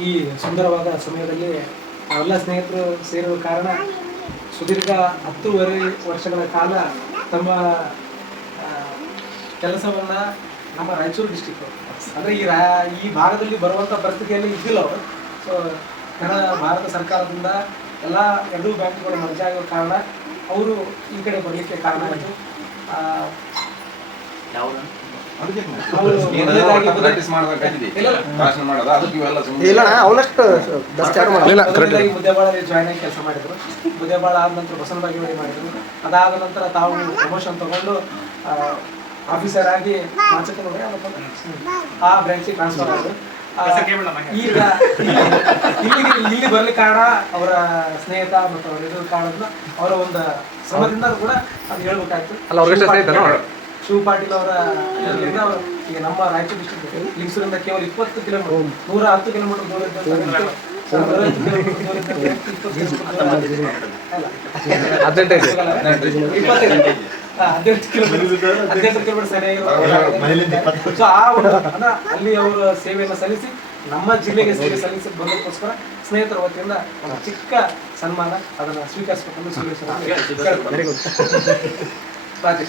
ಈ ಸುಂದರವಾದ ಸಮಯದಲ್ಲಿ ನಾವೆಲ್ಲ ಸ್ನೇಹಿತರು ಸೇರುವ ಕಾರಣ ಸುದೀರ್ಘ ಹತ್ತೂವರೆ ವರ್ಷಗಳ ಕಾಲ ತಮ್ಮ ಕೆಲಸವನ್ನ ನಮ್ಮ ರಾಯಚೂರು ಡಿಸ್ಟಿಕ್ ಅಂದ್ರೆ ಈ ರಾ, ಈ ಭಾಗದಲ್ಲಿ ಬರುವಂತ ಪರಿಸ್ಥಿತಿಯಲ್ಲಿ ಇದ್ದಿಲ್ಲ ಅವರು. ಸೊ ಕನ್ನಡ, ಭಾರತ ಸರ್ಕಾರದಿಂದ ಎಲ್ಲ ಎರಡೂ ಬ್ಯಾಂಕ್ಗಳು ಮರ್ಜ್ ಆಗೋ ಕಾರಣ ಅವರು ಈ ಕಡೆ ಬರಲಿಕ್ಕೆ ಕಾರಣ ಆಯಿತು ಕೆಲಸ ಮಾಡಿದ್ರು. ಮುದ್ದೇಬಾಳ ಆದ ನಂತರ ಬಸವನ ಬಾಗೇವಾಡಿ ಮಾಡಿದ್ರು. ಅದಾದ ನಂತರ ತಾವು ಪ್ರಮೋಷನ್ ತಗೊಂಡು ಆಫೀಸರ್ ಆಗಿ ಆ ಬ್ರಾಂಚಿಗೆ ಟ್ರಾನ್ಸ್ಫರ್ ಆದ್ರು ಈಗ ಇಲ್ಲಿ ಇಲ್ಲಿ ಬರ್ಲಿಕ್ಕೆ ಕಾರಣ ಅವರ ಸ್ನೇಹಿತ ಮತ್ತು ಅವರ ಇದ್ರ ಕಾರಣದಿಂದ ಅವರ ಒಂದು ಶ್ರಮದಿಂದ ಕೂಡ ಅದು ಹೇಳ್ಬೇಕಾಯ್ತು. ಅಲ್ಲ, ಅವ್ರಿಗೆ? ಶಿವ ಪಾಟೀಲ್ ಅವರ. ಈಗ ನಮ್ಮ ರಾಯಚೂರು ಡಿಸ್ಟ್ರಿಕ್ಟ್ ಲಿಂಗಸೂರಿಂದ ಕೇವಲ ಇಪ್ಪತ್ತು ಕಿಲೋಮೀಟರ್ ನೂರ ಹತ್ತು ಕಿಲೋಮೀಟರ್ ದೂರ ಇಪ್ಪತ್ತೈದು. ಹದಿನೆಂಟು ಕಿಲೋಮೀಟರ್ ಹದಿನೆಂಟು ಕಿಲೋಮೀಟರ್ ಸರಿಯಾಗಿರೋ ಸೊ ಆ ಒಂದು ಅಂದ್ರೆ ಅಲ್ಲಿ ಅವರು ಸೇವೆಯನ್ನು ಸಲ್ಲಿಸಿ ನಮ್ಮ ಜಿಲ್ಲೆಗೆ ಸೇವೆ ಸಲ್ಲಿಸಿ ಬರೋದಕ್ಕೋಸ್ಕರ ಸ್ನೇಹಿತರ ವತಿಯಿಂದ ಒಂದು ಚಿಕ್ಕ ಸನ್ಮಾನ ಅದನ್ನ ಸ್ವೀಕರಿಸಬೇಕೆಂದು ಸುರೇಶ್? ಪ್ರಶಾಂತ್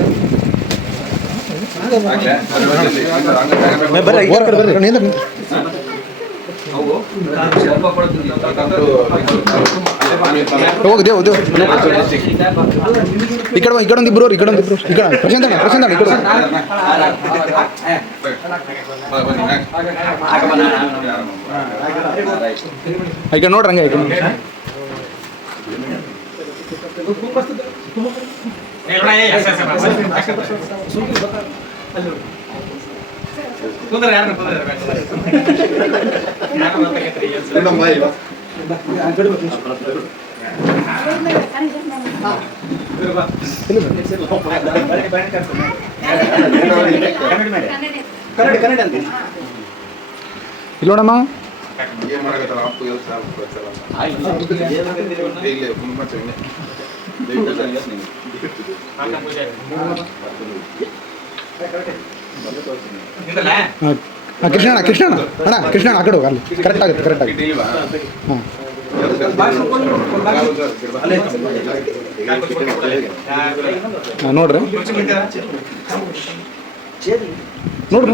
ಹೋಗಿ, ದೇವ್ ದೇವ್. ಈ ಕಡೆ ಈ ಕಡೆ ಒಂದು ಇಬ್ರು ಈ ಕಡೆ ಒಂದು ಇಬ್ರು. ಈ ಕಡೆ ಪ್ರಶಾಂತ್ ಅಣ್ಣ ಪ್ರಶಾಂತ್ ಅಣ್ಣ, ಈ ಕಡೆ. ಈ ಕಡೆ ನೋಡ್ರಿ ಹಂಗೆ, ಈ ಕಡೆ. ಇಲ್ಲಿ ನೋಡಮ್ಮ ಏನ್ ಮಾಡಕತ್ತಾರ ಅಪ್ಪು ಎಲ್ಲಿ ಸಾಲ ಕೊಡ್ತಾರ ಅಂತ. ಏ, ಇಲ್ಲೇ ಕುಂಕುಮ ಚಟ್ನಿ. ದಯವಿಟ್ಟು ಸರಿ ಹೇಳ್ತೀನಿ. ಹಾಂ ಕೃಷ್ಣ ಕೃಷ್ಣ ಅಣ್ಣ ಕೃಷ್ಣ ಆ ಕಡೆ ಹೋಗಿ ಅಲ್ಲಿ. ಕರೆಕ್ಟ್ ಆಗುತ್ತೆ ಕರೆಕ್ಟ್ ಆಗುತ್ತೆ? ಹಾಂ. ನೋಡ್ರಿ. ನೋಡ್ರಿ?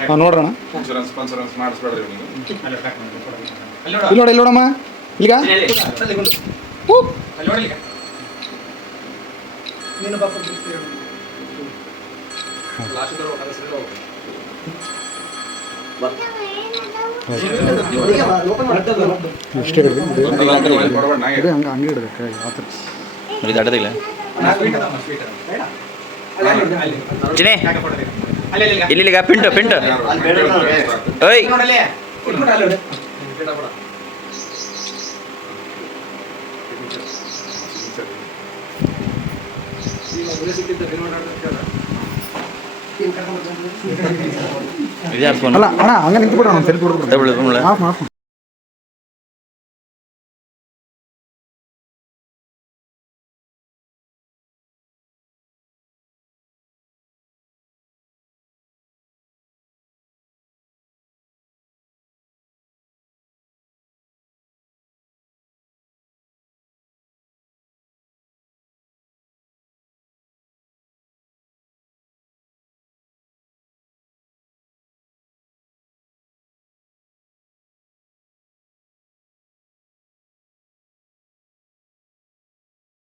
ಹಾಂ ನೋಡ್ರಣ ಇಲ್ಲಿ ನೋಡಿ ಇಲ್ಲಿ ನೋಡಮ್ಮ. ಈಗ? ಇದು ಅಡ್ಡದಿಲ್ಲ ಚಿನಿ ಇಲ್ಲಿಗ ಪಿಂಟು ಪಿಂಟು ಓಯ್ ಅಲ್ಲ ಅಣ್ಣ ಹಂಗೆ ನಿಂತು ಬಿಡೋಣ ಸೆಲ್ಫಿ ಡಬಲ್ ಆಫ್ ಆಫ್